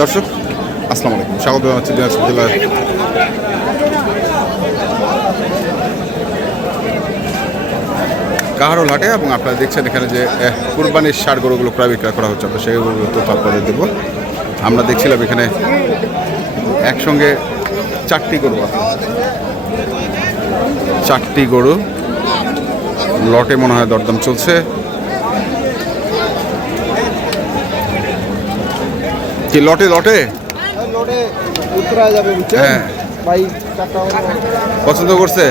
দর্শক, আসসালামু আলাইকুম। স্বাগত জানাচ্ছি দিনাজপুর জেলার কাহারোল হাটে এবং আপনারা দেখছেন এখানে যে কুরবানির সার গরুগুলো ক্রয় বিক্রয় করা হচ্ছে। আমরা সেই গরুগুলো তথ্য আপনাদের দেবো। আমরা দেখছিলাম এখানে একসঙ্গে চারটি গরু চারটি গরু। লটে মনে হয় দরদাম চলছে। কি লটে লটে? হ্যাঁ। পছন্দ করছে?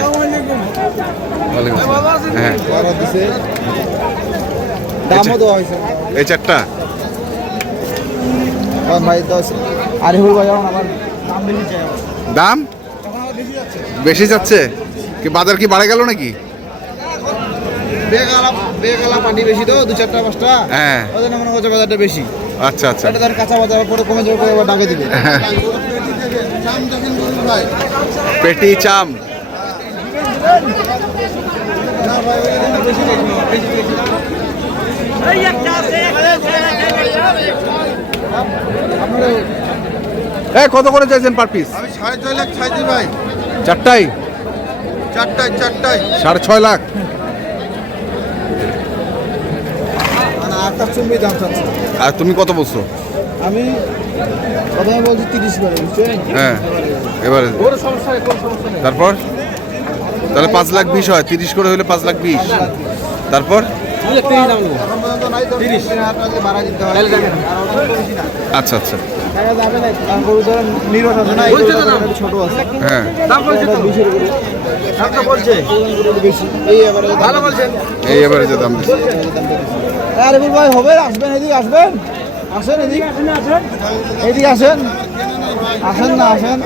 হ্যাঁ। এই চারটা? আমার দাম বেশি যাচ্ছে। কি বাজার কি বাড়ে গেল নাকি? বেগালা বেগালা পানি বেশি তো দু চারটা পাঁচটা। হ্যাঁ। মনে করছে বাজারটা বেশি। আচ্ছা আচ্ছা। এটা ধর কাঁচা বাজার পরে কমে যাবে পরে আবার ডাকে দিবে। পেটি চাম। এই কত করে চাইছেন পার পিস আমি সাড়ে ছয় লাখ চাইছি ভাই। চারটাই চারটায় চারটায়। সাড়ে ছয় লাখ। চুম্বি দাম চাচ্ছে। আর তুমি কত বলছো? আমি প্রথমে বলছি তিরিশ হ্যাঁ এবারে। তারপর? তাহলে পাঁচ লাখ বিশ হয় তিরিশ করে হলে পাঁচ লাখ বিশ। তারপর? আচ্ছা আচ্ছা। হ্যাঁ। এই এবারে ভালো বলছেন এই এবারে যে দাম দিচ্ছে। আরে বল ভাই হবে আসবেন এদিকে আসবেন। আসেন এদিকে। এদিকে আসেন। আসেন না আসেন।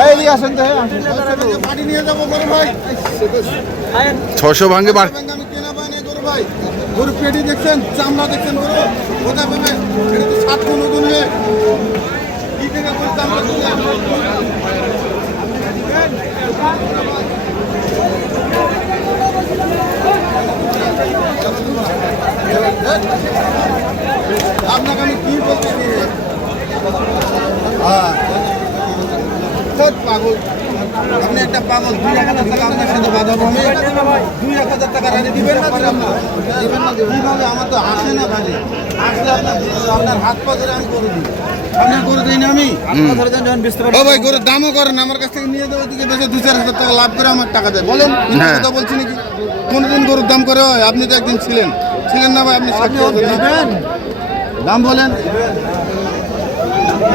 এই এদিকে আসেন তো ভাই ছশো ভাঙে গরু ভাই গরু পেটি দেখছেন চামড়া দেখছেন গরু কোথায় পাবেন এটা তো সাত কোন ওজন হয়ে কি থেকে চামড়া তুলে আপনাকে আমি কি বলতে হ্যাঁ। পাগল। আপনি একটা পাগল দুই এক হাজার টাকা আপনার সাথে বাধা দুই এক হাজার টাকা রাজি দিবেন না দিবেন না? দিবেন না কীভাবে? আমার তো আসে না ভাই। আসলে আপনার আপনার হাত পা ধরে আমি করে দিই। আপনার করে দিই না আমি? ও ভাই গরুর দামও করেন আমার কাছ থেকে নিয়ে দেবো দিকে বেশি দু চার হাজার টাকা লাভ করে আমার টাকা দেয়। বলেন হ্যাঁ। কথা বলছি নাকি? কোনদিন গরুর দাম করে হয়? আপনি তো একদিন ছিলেন। ছিলেন না ভাই আপনি দাম বলেন।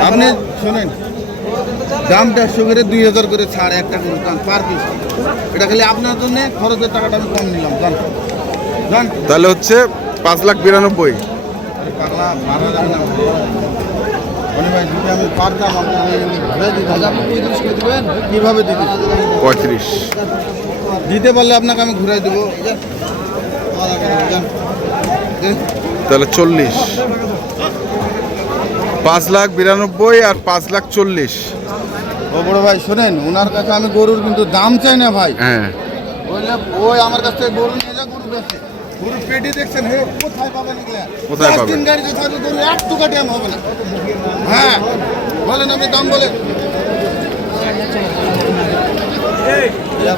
আপনি শোনেন। দামটা একশো করে দুই হাজার করে ছাড় একটা করে দাম পার পিস এটা খালি আপনার জন্য খরচের টাকাটা আমি কম নিলাম জান? জান? তাহলে হচ্ছে পাঁচ লাখ বিরানব্বই। পাগলা না। আপনি পঁয়ত্রিশ কীভাবে দিতে পারলে আপনাকে আমি দেবো। তাহলে চল্লিশ। পাঁচ লাখ বিরানব্বই আর পাঁচ লাখ চল্লিশ। ও বড় ভাই শোনেন ওনার কাছে আমি গরুর কিন্তু দাম চাই না ভাই। হ্যাঁ। বললে ওই আমার কাছ থেকে গরু নিয়ে যা গরু বেচছে গরু পেটি দেখছেন হে কোথায় পাবেন এগুলা? কোথায় দশ পাবেন? দিন গাড়িতে থাকবে গরু এক টুকা টাইম হবে না। হ্যাঁ বলেন আপনি দাম বলেন।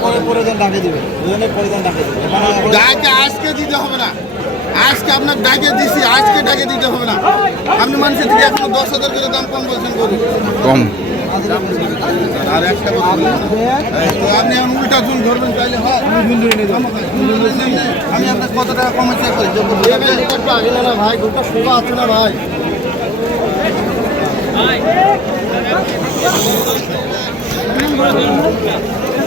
পরে পরে যান ডাকে দিবে। দুজনে পরে যান ডাকে দিবে। এখন ডাকে আজকে দিতে হবে না আজকে আপনার ডাকে দিছি আজকে ডাকে দিতে হবে না। আপনি মানুষের থেকে এখনও দশ হাজার করে দাম কম বলছেন কম। আর একটা আপনি এখন উল্টা চুল ধরবেন তাইলে হয়। আমি আপনার কত টাকা কমেছে আগে না ভাই গোটা শোভা আছে না ভাই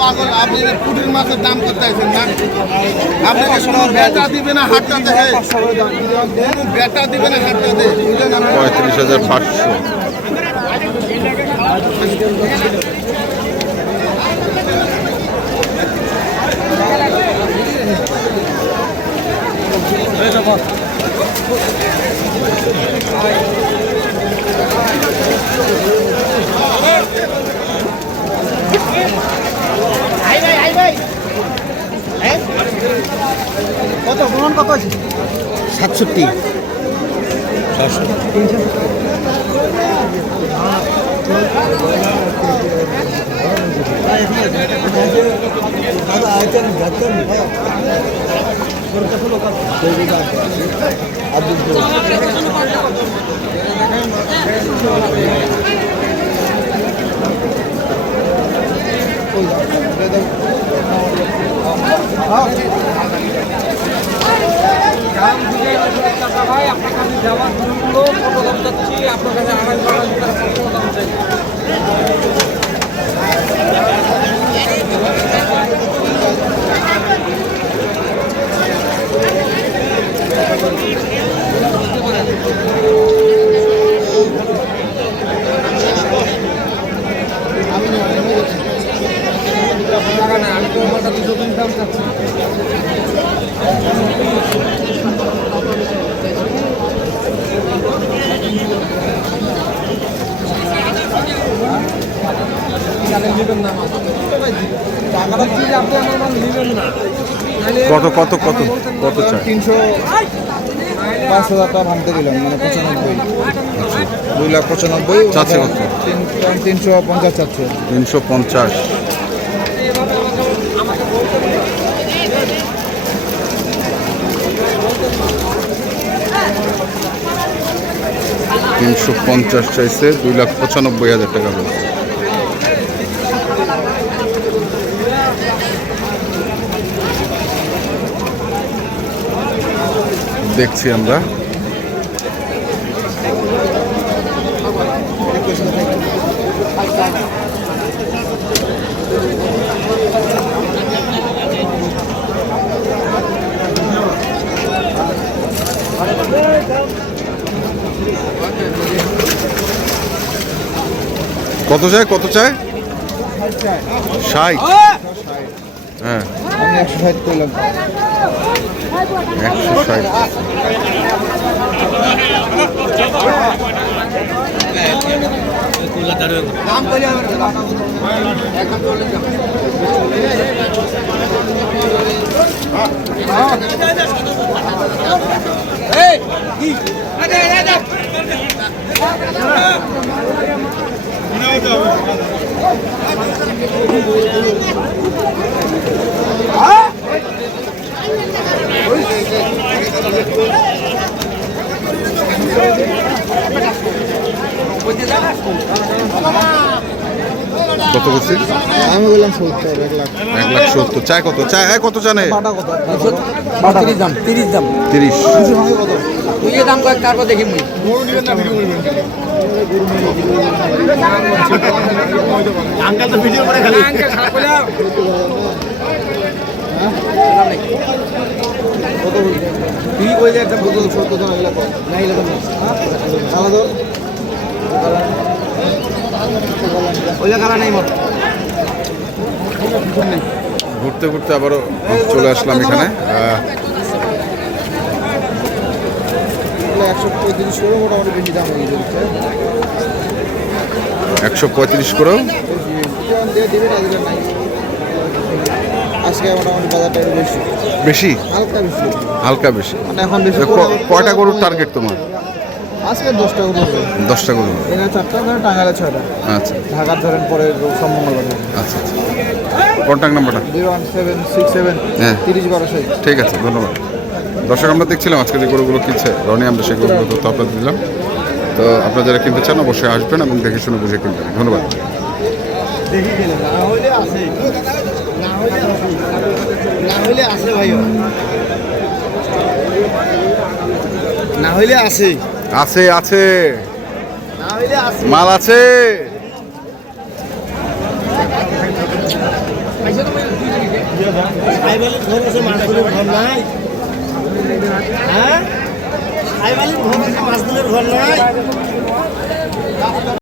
পাগল, আপনি যে কুটির মাছের দাম করতে আছেন না? আপনাকে কোনো বেটা দিবে না হাটটাতে বেটা দিবে না হাটটাতে? পঁয়ত্রিশ হাজার পাঁচশো। কত প্রমাণ সাতষট্টি। ভাই আপনার কাছে যাওয়ার জন্য ফটো যাচ্ছি। আপনার কাছে আড়াই বাড়াই কত দাম চাই টাকা না আমি তো আমারটা দুশো তিন দাম চাচ্ছি নেবেন না টাকাটা কি যে আপনি আমার মাল নেবেন না নাহলে কত কত কত কত চাই? তিনশো পাঁচ হাজার টাকা ভাঙতে দিলাম মানে পঁচানব্বই দুই লাখ পঁচানব্বই চাচ্ছে কত? তিনশো পঞ্চাশ চাচ্ছে তিনশো পঞ্চাশ। তিনশো পঞ্চাশ চাইছে, দুই লাখ পঁচানব্বই হাজার টাকা বলছে। দেখছি আমরা। কত চায় কত চায় ষাট। হ্যাঁ। আমি একশো ষাট করলাম। একশো ষাট। কত বললাম সত্তর এক লাখ। এক লাখ সত্তর। চায় কত? চায় হ্যাঁ কত জানে? তিরিশ দাম। তিরিশ দাম। তিরিশ। তুই দাম কয়েক তারপর দেখি কত বলছে? তুই ওই একটা বলতো সত্তর জন এগুলো কত না আলাদা ওই কারা নেই মত ঘুরতে ঘুরতে আবারও চলে আসলাম এখানে। একশো পঁয়ত্রিশ করে করেও? আজকে মোটামুটি বাজারটা বেশি। বেশি? হালকা বেশি। হালকা বেশি। মানে এখন বেশি কয়টা গরুর টার্গেট তোমার? আজকে দশটা হবে। দশটা গরু এখানে চারটা ধরে টাঙ্গালে ছয়টা। আচ্ছা। ঢাকার ধরেন পরে মঙ্গলবার। আচ্ছা আচ্ছা। কন্ট্যাক্ট নাম্বারটা হ্যাঁ। ঠিক আছে ধন্যবাদ। দর্শক আমরা দেখছিলাম আজকে যে গরুগুলো কিনছে। রনি আমরা সেই গরুগুলো তথ্য আপনাদের দিলাম। তো আপনারা যারা কিনতে চান অবশ্যই আসবেন এবং দেখে শুনে বুঝে কিনবেন। ধন্যবাদ। না হইলে আছে। আছে। আছে আছে। আছে। আছে সাইবালির ঘর আছে মাছগুলোর ঘর নাই। হ্যাঁ? সাইবালির ঘর আছে মাছগুলোর ঘর নাই।